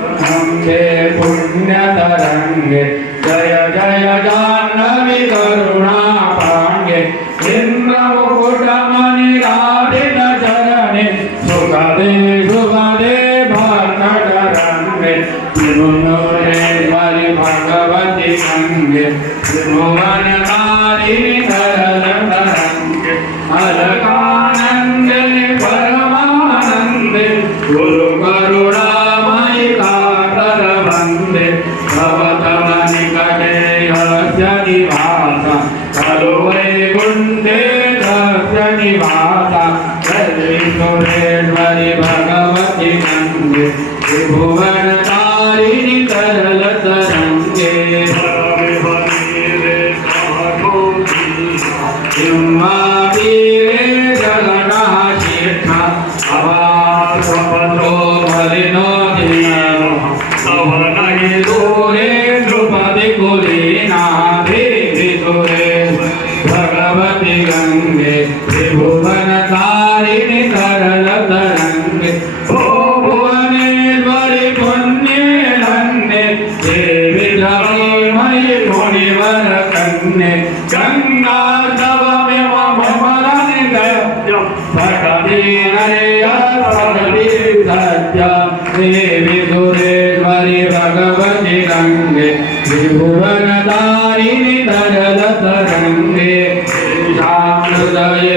अंगे पुण्यतरंगे जय जय जाह्नवी करुणा पांगे इंद्रमुकुटमणिराधित चरणे सुखदे सुखदे भक्तरंगे त्रिभुवनेश्वरि भगवति गंगे त्रिभुवनकारिणि तरलतरंगे अलकानंदे परमानंदे गुरु करुणामयि कातरवंदे भवतमनिकटे यस्य निवास खलु वैकुण्ठे तस्य निवास सर्वेश्वरेश्वरि भगवति गंगे त्रिभुवनकारिणि तरलतरंगे सिंहावीरे जगन्नाथ शेठा अवासपतो भलिनो दीनो सवनहि दूरे द्रुपदि कुलीना देवी दूरे भगवति गंगे त्रिभुवनकारिणि तरलतरंगे ओ भुवनेश्वरि पुण्ये धन्ये देवी धर्ममयि मुनिवर कन्ये गंगा तवमेव ममलनिदयं भगवति नरया भगवति सत्या देवी सुरेश्वरि भगवति गंगे त्रिभुवनकारिणि तरलतरंगे हृदये